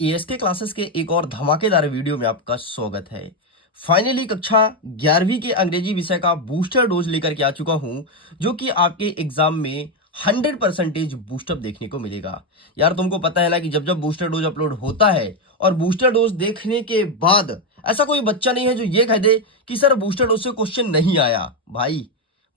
Ask classes के एक और धमाकेदार वीडियो में आपका स्वागत है। फाइनली कक्षा 11वीं के अंग्रेजी विषय का बूस्टर डोज लेकर के आ चुका हूं, जो कि आपके एग्जाम में 100% बूस्टअप देखने को मिलेगा। यार तुमको पता है ना कि जब जब बूस्टर डोज अपलोड होता है और बूस्टर डोज देखने के बाद ऐसा कोई बच्चा नहीं है जो ये कह दे कि सर बूस्टर डोज से क्वेश्चन नहीं आया। भाई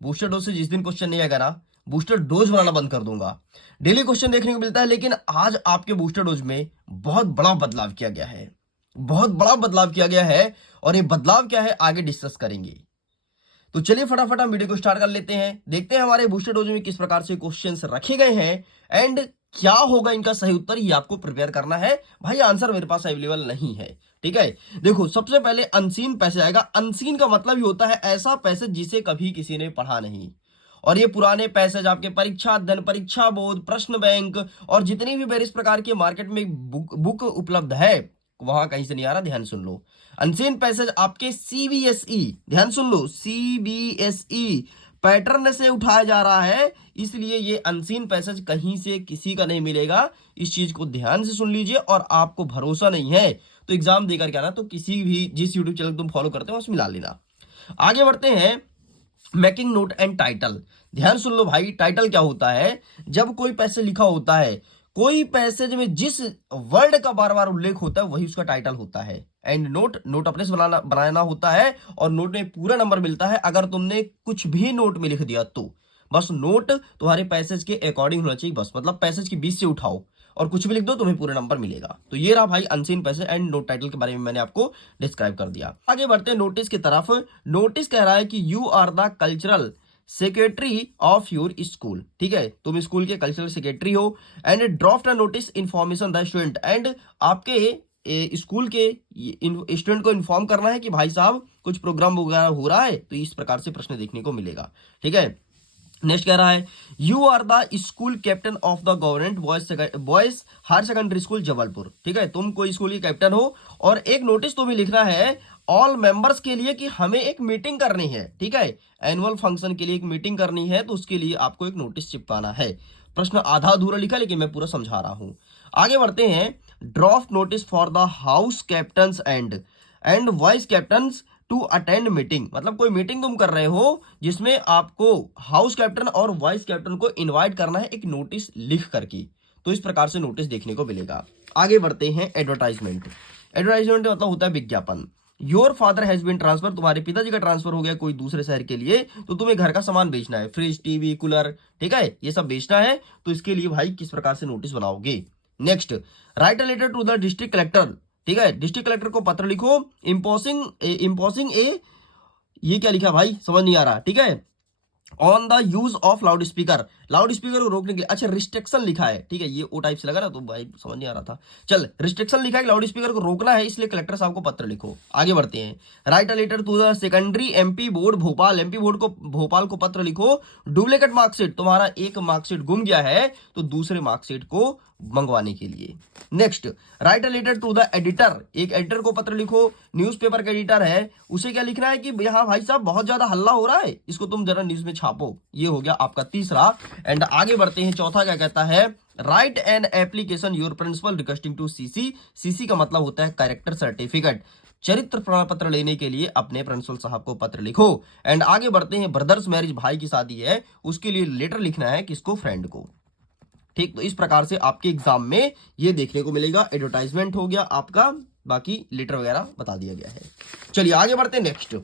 बूस्टर डोज से जिस दिन क्वेश्चन नहीं आएगा ना, बूस्टर डोज बनाना बंद कर दूंगा। डेली क्वेश्चन देखने को मिलता है, लेकिन आज आपके बूस्टर डोज में बहुत बड़ा बदलाव किया गया है। बहुत बड़ा बदलाव किया गया है और ये बदलाव क्या है आगे डिस्कस करेंगे। तो चलिए फटाफट हम वीडियो को स्टार्ट कर लेते हैं। देखते हैं हमारे बूस्टर डोज में किस प्रकार से क्वेश्चंस रखे गए हैं एंड क्या होगा इनका सही उत्तर, ये आपको प्रिपेयर करना है। भाई आंसर मेरे पास अवेलेबल नहीं है, ठीक है। देखो सबसे पहले अनसीन पैसेज आएगा। अनसीन का मतलब ही होता है ऐसा पैसेज जिसे कभी किसी ने पढ़ा नहीं। और ये पुराने पैसेज आपके परीक्षा अध्ययन, परीक्षा बोर्ड, प्रश्न बैंक और जितनी भी वेरियस प्रकार के मार्केट में बुक उपलब्ध है वहां कहीं से नहीं आ रहा। ध्यान सुन लो, अनसीन पैसेज आपके सीबीएसई, ध्यान सुन लो, सीबीएसई पैटर्न से उठाया जा रहा है, इसलिए ये अनसीन पैसेज कहीं से किसी का नहीं मिलेगा। इस चीज को ध्यान से सुन लीजिए। और आपको भरोसा नहीं है तो एग्जाम देकर के आना, तो किसी भी जिस यूट्यूब चैनल तुम फॉलो करते हो उसमें मिला लेना। आगे बढ़ते हैं। मेकिंग नोट एंड टाइटल, ध्यान सुन लो भाई। टाइटल क्या होता है? जब कोई पैसेज लिखा होता है, कोई पैसेज में जिस वर्ड का बार बार उल्लेख होता है वही उसका टाइटल होता है। एंड नोट, नोट अपने से बनाना होता है और नोट में पूरा नंबर मिलता है। अगर तुमने कुछ भी नोट में लिख दिया तो बस नोट तुम्हारे पैसेज के अकॉर्डिंग होना चाहिए, बस मतलब पैसेज के बीच से उठाओ और कुछ भी लिख दो तुम्हें पूरा नंबर मिलेगा। तो ये रहा भाई unseen passage and note title के बारे में मैंने आपको डिस्क्राइब कर दिया। आगे बढ़ते हैं नोटिस की तरफ। नोटिस कह रहा है कि you are the cultural secretary of your school, ठीक है, तुम स्कूल के कल्चरल सेक्रेटरी हो। And draft a notice information the student, and आपके स्कूल के स्टूडेंट को इन्फॉर्म करना है कि भाई साहब कुछ प्रोग्राम वगैरह हो रहा है। तो इस प्रकार से प्रश्न देखने को मिलेगा, ठीक है। नेक्स्ट कह रहा है you are the school captain of the government boys higher secondary school Jabalpur, ठीक है, तुम कोई स्कूल के कैप्टन हो और एक नोटिस तुम्हें लिखना है ऑल मेंबर्स के लिए कि हमें एक मीटिंग करनी है, ठीक है, एनुअल फंक्शन के लिए एक मीटिंग करनी है। तो उसके लिए आपको एक नोटिस चिपकाना है। प्रश्न आधा अधूरा लिखा लेकिन मैं पूरा समझा रहा हूं। आगे बढ़ते हैं। Draft notice for the house captain and vice captain to attend meeting, मतलब कोई मीटिंग तुम कर रहे हो जिसमें आपको हाउस कैप्टन और वाइस कैप्टन को इनवाइट करना है एक नोटिस लिख करके। तो इस प्रकार से नोटिस देखने को मिलेगा। आगे बढ़ते हैं। एडवर्टाइजमेंट, एडवर्टाइजमेंट मतलब होता है विज्ञापन। Your father has been transfer, तुम्हारे पिताजी का ट्रांसफर हो गया कोई दूसरे शहर के लिए, तो तुम्हें घर का सामान बेचना है, फ्रिज, टीवी, कूलर, ठीक है, ये सब बेचना है। तो इसके लिए भाई किस प्रकार से नोटिस बनाओगे। Next, write a letter to the district collector, ठीक है, डिस्ट्रिक्ट कलेक्टर को पत्र लिखो। इम्पोसिंग ए, ये क्या लिखा भाई समझ नहीं आ रहा, ठीक है। On the use of loud speaker, loud speaker को रोकने के लिए, अच्छा रिस्ट्रिक्शन लिखा है, ठीक है, ये ओ टाइप से लगा ना तो भाई समझ नहीं आ रहा था। चल रिस्ट्रिक्शन लिखा है, लाउड स्पीकर को रोकना है, इसलिए कलेक्टर साहब को पत्र लिखो। आगे बढ़ते हैं। Write a letter to the secondary MP board Bhopal, MP board को भोपाल को पत्र लिखो। डुप्लीकेट मार्कशीट, तुम्हारा एक मार्कशीट गुम गया है तो दूसरे मार्कशीट को मंगवाने के लिए। Next, write a letter to the editor, एक एडिटर को पत्र लिखो। न्यूज़पेपर का एडिटर है, उसे क्या लिखना है कि यहाँ भाई साहब बहुत ज्यादा हल्ला हो रहा है, इसको तुम जरा न्यूज में छापो। ये हो गया आपका तीसरा। एंड आगे बढ़ते हैं। चौथा क्या कहता है, write an application your principal requesting to CC, CC का मतलब होता है कैरेक्टर सर्टिफिकेट, चरित्र प्रमाण पत्र लेने के लिए अपने प्रिंसिपल साहब को पत्र लिखो। एंड आगे बढ़ते हैं। ब्रदर्स मैरिज, भाई की शादी है, उसके लिए लेटर लिखना है किसको, फ्रेंड को, ठीक। तो इस प्रकार से आपके एग्जाम में ये देखने को मिलेगा। एडवर्टाइजमेंट हो गया आपका, बाकी लेटर वगैरह बता दिया गया है। चलिए आगे बढ़ते हैं। नेक्स्ट,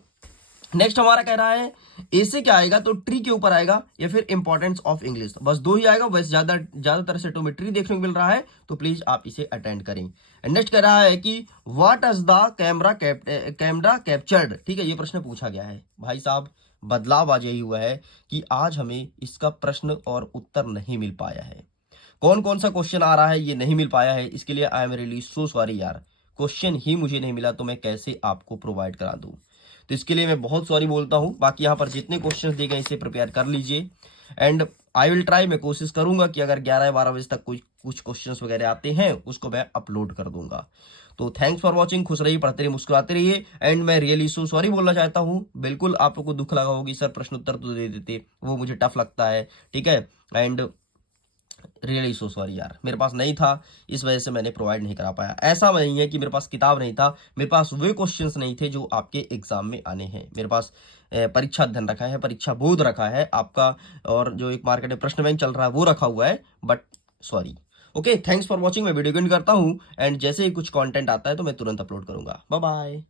नेक्स्ट हमारा कह रहा है ऐसे क्या आएगा, तो ट्री के ऊपर आएगा या फिर इंपॉर्टेंस ऑफ इंग्लिश, बस दो ही आएगा। वैसे ज्यादातर से तुम्हें ट्री देखने को मिल रहा है, तो प्लीज आप इसे अटेंड करें। नेक्स्ट कह रहा है कि what is the camera captured, ठीक है, ये प्रश्न पूछा गया है। भाई साहब बदलाव आज यही हुआ है कि आज हमें इसका प्रश्न और उत्तर नहीं मिल पाया है। कौन कौन सा क्वेश्चन आ रहा है ये नहीं मिल पाया है, इसके लिए I am really so sorry यार। क्वेश्चन ही मुझे नहीं मिला तो मैं कैसे आपको प्रोवाइड करा दूं, तो इसके लिए मैं बहुत सॉरी बोलता हूं। बाकी यहाँ पर जितने क्वेश्चन दिए गए इसे प्रिपेयर कर लीजिए एंड आई विल ट्राई, मैं कोशिश करूंगा कि अगर 11-12 बजे तक कुछ क्वेश्चंस वगैरह आते हैं उसको मैं अपलोड कर दूंगा। तो थैंक्स फॉर वॉचिंग, खुश रहिए, पढ़ते रहिए, मुस्कुराते रहिए। एंड मैं रियली सो सॉरी बोलना चाहता हूँ। बिल्कुल आप लोग को दुख लगा होगी, सर प्रश्न उत्तर तो दे देते, वो मुझे टफ लगता है, ठीक है। एंड रियली सो सॉरी यार, मेरे पास नहीं था, इस वजह से मैंने प्रोवाइड नहीं करा पाया। ऐसा नहीं है कि मेरे पास किताब नहीं था, मेरे पास वे क्वेश्चंस नहीं थे जो आपके एग्जाम में आने हैं। मेरे पास परीक्षा अध्ययन रखा है, परीक्षा बोध रखा है आपका, और जो एक मार्केट में प्रश्न बैंक चल रहा है वो रखा हुआ है, but sorry. Okay, thanks for watching. मैं वीडियो को एंड करता हूँ, एंड जैसे ही कुछ कंटेंट आता है तो मैं तुरंत अपलोड करूंगा। Bye bye.